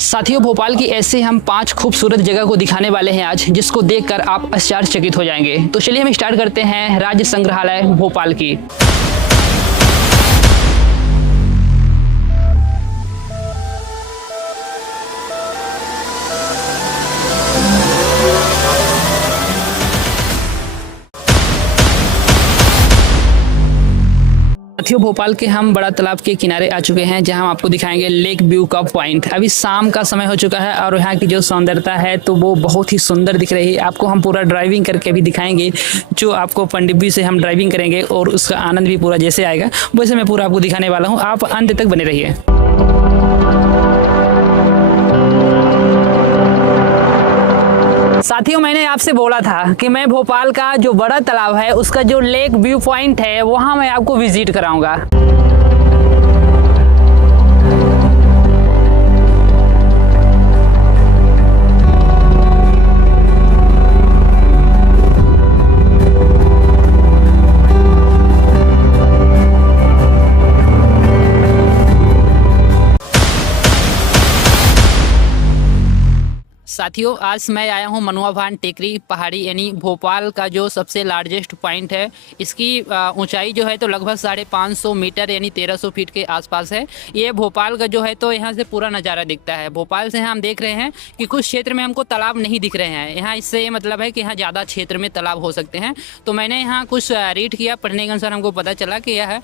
साथियों, भोपाल की ऐसे हम 5 खूबसूरत जगह को दिखाने वाले हैं आज, जिसको देखकर आप आश्चर्यचकित हो जाएंगे। तो चलिए हम स्टार्ट करते हैं राज्य संग्रहालय भोपाल की। साथियों, भोपाल के हम बड़ा तालाब के किनारे आ चुके हैं, जहां हम आपको दिखाएंगे लेक व्यू का पॉइंट। अभी शाम का समय हो चुका है और यहाँ की जो सौंदर्यता है तो वो बहुत ही सुंदर दिख रही है। आपको हम पूरा ड्राइविंग करके भी दिखाएंगे, जो आपको पनडुब्बी से हम ड्राइविंग करेंगे और उसका आनंद भी पूरा जैसे आएगा वैसे मैं पूरा आपको दिखाने वाला हूँ। आप अंत तक बने रहिए। साथियों, मैंने आपसे बोला था कि मैं भोपाल का जो बड़ा तालाब है उसका जो लेक व्यू पॉइंट है वहां मैं आपको विजिट कराऊंगा। साथियों, आज मैं आया हूं मनुआ भान टेकरी पहाड़ी, यानी भोपाल का जो सबसे लार्जेस्ट पॉइंट है। इसकी ऊंचाई जो है तो लगभग 550 मीटर यानी 1300 फीट के आसपास है। ये भोपाल का जो है तो यहाँ से पूरा नज़ारा दिखता है। भोपाल से हम देख रहे हैं कि कुछ क्षेत्र में हमको तालाब नहीं दिख रहे हैं। यहाँ इससे ये मतलब है कि यहाँ ज़्यादा क्षेत्र में तालाब हो सकते हैं। तो मैंने यहाँ कुछ रीड किया, पढ़ने के अनुसार हमको पता चला कि यह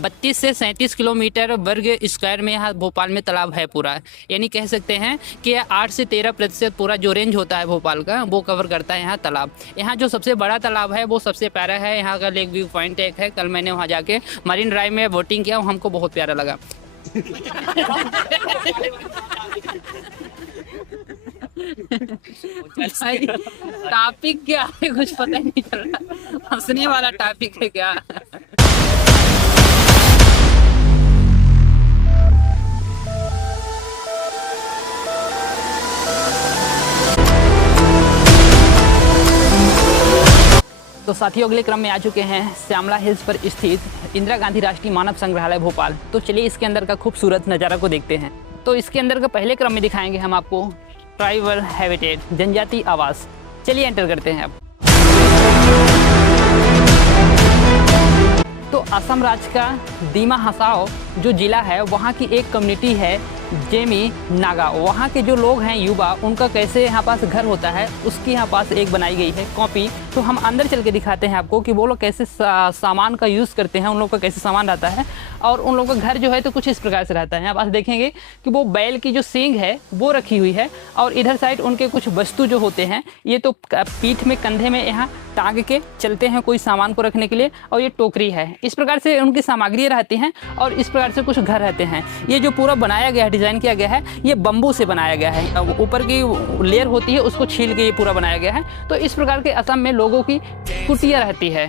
32 से 37 किलोमीटर वर्ग स्क्वायर में यहाँ भोपाल में तालाब है पूरा। यानी कह सकते हैं कि 8 से 13% पूरा जो रेंज होता है भोपाल का वो कवर करता है यहाँ तालाब। यहाँ जो सबसे बड़ा तालाब है वो सबसे प्यारा है। यहाँ का लेक व्यू पॉइंट एक है। कल मैंने वहाँ जाके मरीन ड्राइव में बोटिंग किया, हमको बहुत प्यारा लगा। टॉपिक क्या है कुछ पता नहीं चल रहा, हंसने वाला टॉपिक है क्या? तो साथियों, अगले क्रम में आ चुके हैं श्यामला हिल्स पर स्थित इंदिरा गांधी राष्ट्रीय मानव संग्रहालय भोपाल। तो चलिए इसके अंदर का खूबसूरत नज़ारा को देखते हैं। तो इसके अंदर का पहले क्रम में दिखाएंगे हम आपको ट्राइबल हैबिटेट, जनजाति आवास। चलिए एंटर करते हैं अब। तो असम राज्य का दीमा हसाओ जो जिला है वहाँ की एक कम्युनिटी है जेमी नागा। वहाँ के जो लोग हैं युवा, उनका कैसे यहाँ पास घर होता है उसकी यहाँ पास एक बनाई गई है कॉपी। तो हम अंदर चल के दिखाते हैं आपको कि वो लोग कैसे सामान का यूज़ करते हैं, उन लोग का कैसे सामान रहता है। और उन लोगों का घर जो है तो कुछ इस प्रकार से रहता है। यहाँ पास देखेंगे कि वो बैल की जो सींग है वो रखी हुई है और इधर साइड उनके कुछ वस्तु जो होते हैं ये तो पीठ में कंधे में यहाँ टांग के चलते हैं कोई सामान को रखने के लिए। और ये टोकरी है। इस प्रकार से उनकी सामग्री रहती हैं और इस प्रकार से कुछ घर रहते हैं। ये जो पूरा बनाया गया है, डिज़ाइन किया गया है, ये बम्बू से बनाया गया है। ऊपर की लेयर होती है उसको छील के ये पूरा बनाया गया है। तो इस प्रकार के असम में लोगों की कुटिया रहती है।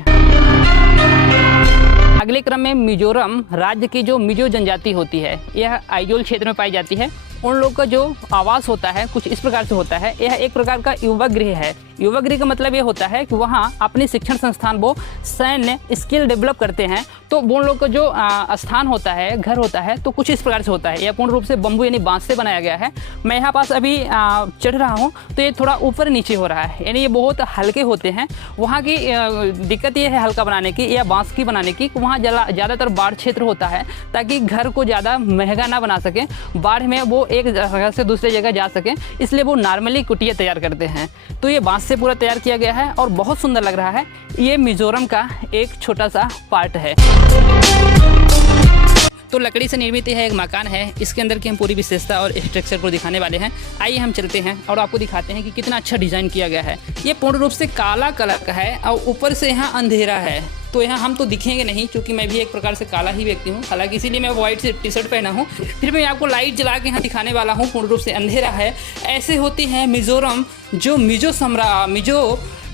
अगले क्रम में मिजोरम राज्य की जो मिजो जनजाति होती है, यह आइजोल क्षेत्र में पाई जाती है। उन लोग का जो आवास होता है कुछ इस प्रकार से होता है। यह एक प्रकार का युवा गृह है। युवा गृह का मतलब ये होता है कि वहाँ अपने शिक्षण संस्थान वो सैन्य स्किल डेवलप करते हैं। तो वो लोग का जो स्थान होता है, घर होता है, तो कुछ इस प्रकार से होता है। यह पूर्ण रूप से बम्बू यानी बांस से बनाया गया है। मैं यहाँ पास अभी चढ़ रहा हूँ तो ये थोड़ा ऊपर नीचे हो रहा है, यानी ये बहुत हल्के होते हैं। वहाँ की दिक्कत ये है हल्का बनाने की या बांस की बनाने की, वहाँ ज़्यादातर बाढ़ क्षेत्र होता है ताकि घर को ज़्यादा महंगा ना बना सकें, बाढ़ में वो एक जगह से दूसरी जगह जा सकें, इसलिए वो नॉर्मली कुटिया तैयार करते हैं। तो ये बांस से पूरा तैयार किया गया है और बहुत सुंदर लग रहा है। ये मिजोरम का एक छोटा सा पार्ट है। तो लकड़ी से निर्मित यह एक मकान है। इसके अंदर की हम पूरी विशेषता और स्ट्रक्चर को दिखाने वाले हैं। आइए हम चलते हैं और आपको दिखाते हैं कि कितना अच्छा डिज़ाइन किया गया है। ये पूर्ण रूप से काला कलर का है और ऊपर से यहाँ अंधेरा है। तो यहाँ हम तो दिखेंगे नहीं, क्योंकि मैं भी एक प्रकार से काला ही व्यक्ति हूँ, हालांकि इसीलिए मैं व्हाइट से टी शर्ट पहना हूँ। फिर मैं आपको लाइट जला के यहाँ दिखाने वाला हूँ। पूर्ण रूप से अंधेरा है। ऐसे होती है मिजोरम जो मिजो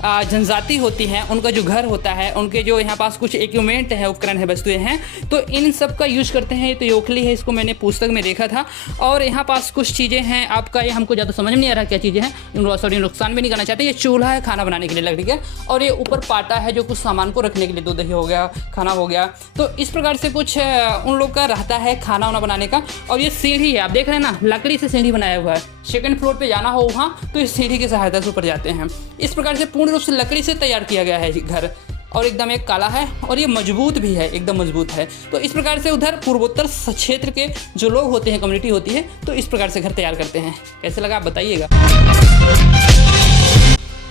जनजाति होती हैं उनका जो घर होता है, उनके जो यहाँ पास कुछ इक्विपमेंट है, उपकरण है, वस्तुएं हैं, तो इन सब का यूज़ करते हैं। ये तो योखली है, इसको मैंने पुस्तक में देखा था। और यहाँ पास कुछ चीज़ें हैं आपका, ये हमको ज़्यादा समझ में नहीं आ रहा क्या चीज़ें हैं, सॉरी नुकसान भी नहीं करना चाहते। ये चूल्हा है खाना बनाने के लिए लकड़ी का, और ये ऊपर पाटा है जो कुछ सामान को रखने के लिए, दूध दही हो गया, खाना हो गया। तो इस प्रकार से कुछ उन लोग का रहता है खाना वाना बनाने का। और ये सीढ़ी है, आप देख रहे हैं ना, लकड़ी से सीढ़ी बनाया हुआ है। सेकंड फ्लोर पे जाना हो वहाँ तो इस सीढ़ी की सहायता से ऊपर जाते हैं। इस प्रकार से पूर्ण रूप से लकड़ी से तैयार किया गया है घर, और एकदम एक काला है और ये मजबूत भी है, एकदम मजबूत है। तो इस प्रकार से उधर पूर्वोत्तर क्षेत्र के जो लोग होते हैं, कम्युनिटी होती है, तो इस प्रकार से घर तैयार करते हैं। कैसे लगा आप बताइएगा।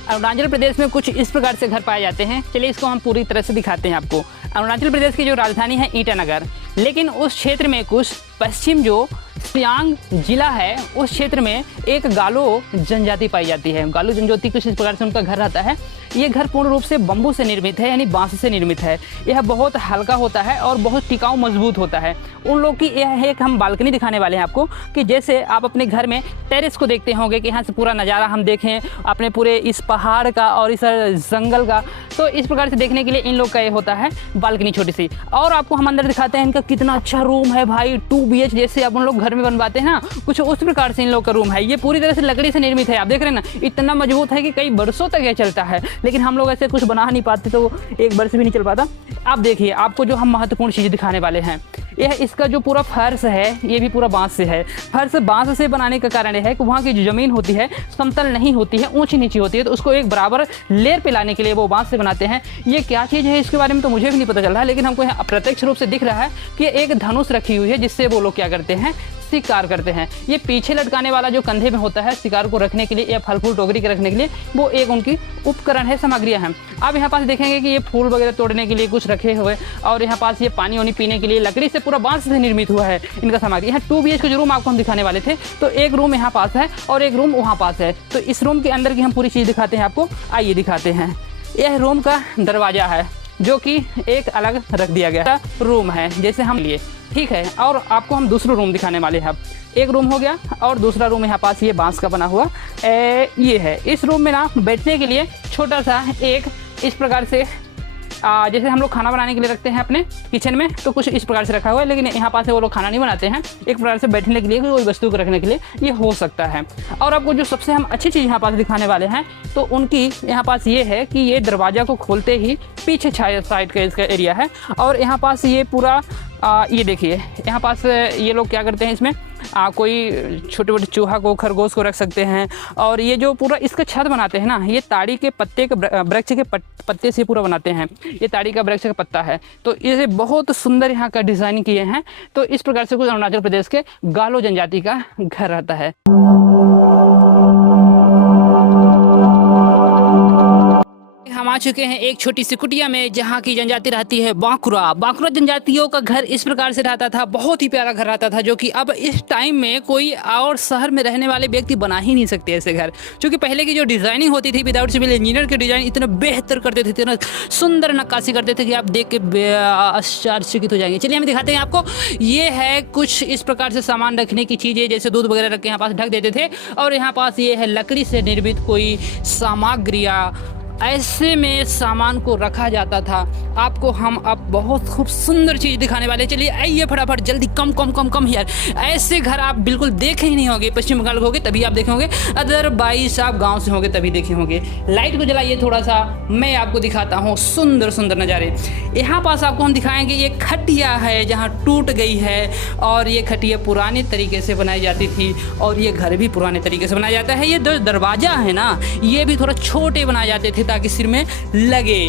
अरुणाचल प्रदेश में कुछ इस प्रकार से घर पाए जाते हैं। चलिए इसको हम पूरी तरह से दिखाते हैं आपको। अरुणाचल प्रदेश की जो राजधानी है ईटानगर, लेकिन उस क्षेत्र में कुछ पश्चिम जो सियांग जिला है, उस क्षेत्र में एक गालो जनजाति पाई जाती है। गालो जनजाति कुछ इस प्रकार से उनका घर रहता है। ये घर पूर्ण रूप से बम्बू से निर्मित है, यानी बांस से निर्मित है। यह बहुत हल्का होता है और बहुत टिकाऊ मजबूत होता है। उन लोग की यह एक हम बालकनी दिखाने वाले हैं आपको, कि जैसे आप अपने घर में टेरेस को देखते होंगे कि यहाँ से पूरा नज़ारा हम देखें अपने पूरे इस पहाड़ का और इस जंगल का, तो इस प्रकार से देखने के लिए इन लोग का ये होता है बालकनी छोटी सी। और आपको हम अंदर दिखाते हैं, इनका कितना अच्छा रूम है भाई, 2 BH जैसे आप उन लोग घर में बनवाते हैं ना, कुछ उस प्रकार से इन लोग का रूम है। ये पूरी तरह से लकड़ी से निर्मित है, आप देख रहे हैं ना, इतना मजबूत है कि कई बरसों तक ये चलता है। लेकिन हम लोग ऐसे कुछ बना नहीं पाते तो 1 वर्ष भी नहीं चल पाता। आप देखिए, आपको जो हम महत्वपूर्ण चीज़ दिखाने वाले हैं, यह इसका जो पूरा फर्श है ये भी पूरा बांस से है। फर्श बांस से बनाने का कारण यह है कि वहाँ की जो ज़मीन होती है समतल नहीं होती है, ऊंची नीची होती है, तो उसको एक बराबर लेयर पे लाने के लिए वो बांस से बनाते हैं। ये क्या चीज़ है इसके बारे में तो मुझे भी नहीं पता चल रहा है, लेकिन हमको यहाँ अप्रत्यक्ष रूप से दिख रहा है कि एक धनुष रखी हुई है, जिससे वो लोग क्या करते हैं, शिकार करते हैं। ये पीछे लटकाने वाला जो कंधे में होता है शिकार को रखने के लिए या फल फूल टोकरी के रखने के लिए, वो एक उनकी उपकरण है, सामग्रियां हैं। आप यहाँ पास देखेंगे कि ये फूल वगैरह तोड़ने के लिए कुछ रखे हुए, और यहाँ पास ये पानी वानी पीने के लिए लकड़ी से पूरा बांस से निर्मित हुआ है इनका सामग्री। यहाँ 2 BH का जो रूम आपको हम दिखाने वाले थे, तो एक रूम यहाँ पास है और एक रूम वहाँ पास है। तो इस रूम के अंदर की हम पूरी चीज़ दिखाते हैं आपको, आइए दिखाते हैं। यह रूम का दरवाजा है जो कि एक अलग रख दिया गया रूम है जैसे हम लिए, ठीक है। और आपको हम दूसरा रूम दिखाने वाले हैं। एक रूम हो गया और दूसरा रूम यहाँ पास ये बांस का बना हुआ ये है। इस रूम में ना बैठने के लिए छोटा सा एक इस प्रकार से जैसे हम लोग खाना बनाने के लिए रखते हैं अपने किचन में, तो कुछ इस प्रकार से रखा हुआ है। लेकिन यहाँ पास वो लोग खाना नहीं बनाते हैं, एक प्रकार से बैठने के लिए कोई वस्तु को रखने के लिए ये हो सकता है। और आपको जो सबसे हम अच्छी चीज़ यहाँ पास दिखाने वाले हैं, तो उनकी यहाँ पास ये है कि ये दरवाज़ा को खोलते ही पीछे साइड का इसका एरिया है। और यहाँ पास ये पूरा ये देखिए, यहाँ पास ये लोग क्या करते हैं, इसमें कोई छोटे छोटे चूहा को, खरगोश को रख सकते हैं। और ये जो पूरा इसका छत बनाते हैं ना, ये ताड़ी के पत्ते के वृक्ष के पत्ते से पूरा बनाते हैं। ये ताड़ी का वृक्ष का पत्ता है, तो इसे बहुत सुंदर यहाँ का डिज़ाइन किए हैं। तो इस प्रकार से कुछ अरुणाचल प्रदेश के गालो जनजाति का घर रहता है। हम आ चुके हैं एक छोटी सी कुटिया में, जहाँ की जनजाति रहती है बांकुरा। बांकुरा जनजातियों का घर इस प्रकार से रहता था, बहुत ही प्यारा घर रहता था, जो कि अब इस टाइम में कोई और शहर में रहने वाले व्यक्ति बना ही नहीं सकते ऐसे घर। क्योंकि पहले की जो डिज़ाइनिंग होती थी विदाउट सिविल इंजीनियर के डिज़ाइन इतना बेहतर करते थे, इतना सुंदर नक्काशी करते थे कि आप देख के आश्चर्यचकित हो जाएंगे। चलिए हम दिखाते हैं आपको। ये है कुछ इस प्रकार से सामान रखने की चीज़ें, जैसे दूध वगैरह रख के यहाँ पास ढक देते थे। और यहाँ पास ये है लकड़ी से निर्मित कोई सामग्रियाँ, ऐसे में सामान को रखा जाता था। आपको हम अब बहुत खूब सुंदर चीज़ दिखाने वाले। चलिए आइए फटाफट जल्दी, कम यार। ऐसे घर आप बिल्कुल देखे ही नहीं होंगे। पश्चिम बंगाल होंगे तभी आप देखे होंगे, अदरवाइज आप गांव से होंगे तभी देखे होंगे। लाइट को जलाइए थोड़ा सा, मैं आपको दिखाता हूँ सुंदर सुंदर नज़ारे। यहाँ पास आपको हम दिखाएंगे ये खटिया है जहाँ टूट गई है, और ये खटिया पुराने तरीके से बनाई जाती थी, और ये घर भी पुराने तरीके से बनाया जाता है। ये दरवाज़ा है ना, ये भी थोड़ा छोटे बनाए जाते थे ताकि सिर में लगे,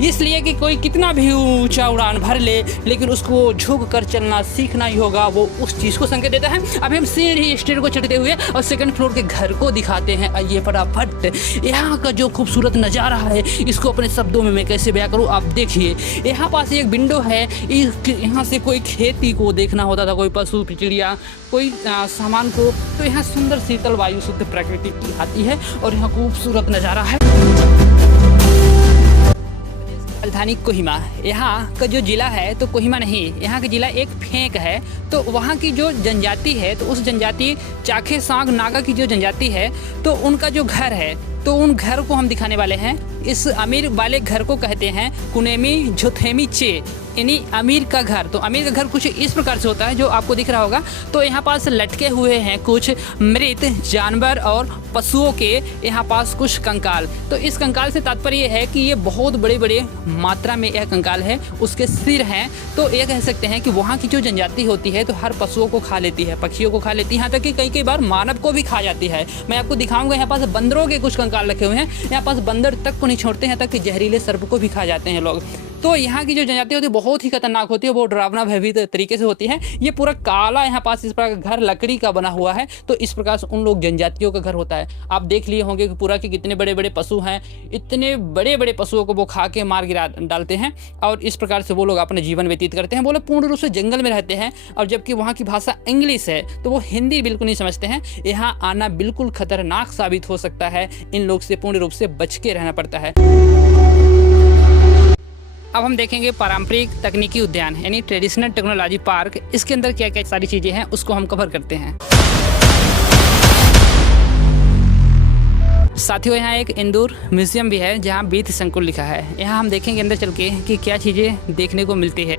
इसलिए कि कोई कितना भी ऊंचा उड़ान भर ले, लेकिन उसको झुक कर चलना सीखना ही होगा, वो उस चीज़ को संकेत देता है। अभी हम सीढ़ी स्टेयर को चढ़ते हुए और सेकंड फ्लोर के घर को दिखाते हैं। आइए फटाफट। यहाँ का जो खूबसूरत नज़ारा है, इसको अपने शब्दों में मैं कैसे बयां करूँ, आप देखिए। यहाँ पास एक विंडो है, यहाँ से कोई खेती को देखना होता था, कोई पशु चिड़िया, कोई सामान को, तो यहाँ सुंदर शीतल वायु शुद्ध प्रकृति की आती है, और यहाँ खूबसूरत नज़ारा है। राजधानी कोहिमा, यहाँ का जो ज़िला है तो कोहिमा नहीं, यहाँ का ज़िला एक फेंक है। तो वहाँ की जो जनजाति है, तो उस जनजाति चाखे सांग नागा की जो जनजाति है, तो उनका जो घर है तो उन घर को हम दिखाने वाले हैं। इस अमीर वाले घर को कहते हैं कुनेमी जोथेमी चे, यानी अमीर का घर। तो अमीर का घर कुछ इस प्रकार से होता है जो आपको दिख रहा होगा। तो यहाँ पास लटके हुए हैं कुछ मृत जानवर और पशुओं के यहाँ पास कुछ कंकाल। तो इस कंकाल से तात्पर्य है कि ये बहुत बड़े बड़े मात्रा में यह कंकाल है, उसके सिर हैं। तो ये कह सकते हैं कि वहाँ की जो जनजाति होती है तो हर पशुओं को खा लेती है, पक्षियों को खा लेती है, यहाँ तक कि कई बार मानव को भी खा जाती है। मैं आपको दिखाऊंगा, यहाँ पास बंदरों के कुछ कंकाल रखे हुए हैं। यहाँ पास बंदर तक को नहीं छोड़ते हैं, तक कि जहरीले सर्प को भी खा जाते हैं लोग। तो यहाँ की जो जनजाति होती है बहुत ही खतरनाक होती है, बहुत डरावना भयभीत तरीके से होती है। ये पूरा काला यहाँ पास इस प्रकार का घर लकड़ी का बना हुआ है। तो इस प्रकार से उन लोग जनजातियों का घर होता है। आप देख लिए होंगे कि पूरा कि कितने बड़े बड़े पशु हैं, इतने बड़े बड़े पशुओं को वो खा के मार गिरा डालते हैं और इस प्रकार से वो लोग अपना जीवन व्यतीत करते हैं। वो लोग पूर्ण रूप से जंगल में रहते हैं और जबकि वहाँ की भाषा इंग्लिश है तो वो हिंदी बिल्कुल नहीं समझते हैं। यहाँ आना बिल्कुल खतरनाक साबित हो सकता है, इन लोग से पूर्ण रूप से बच के रहना पड़ता है। अब हम देखेंगे पारंपरिक तकनीकी उद्यान यानी ट्रेडिशनल टेक्नोलॉजी पार्क। इसके अंदर क्या क्या सारी चीज़ें हैं उसको हम कवर करते हैं। साथियों, यहाँ एक इंदौर म्यूजियम भी है जहाँ बीत संकुल लिखा है। यहाँ हम देखेंगे अंदर चल के कि क्या चीज़ें देखने को मिलती है।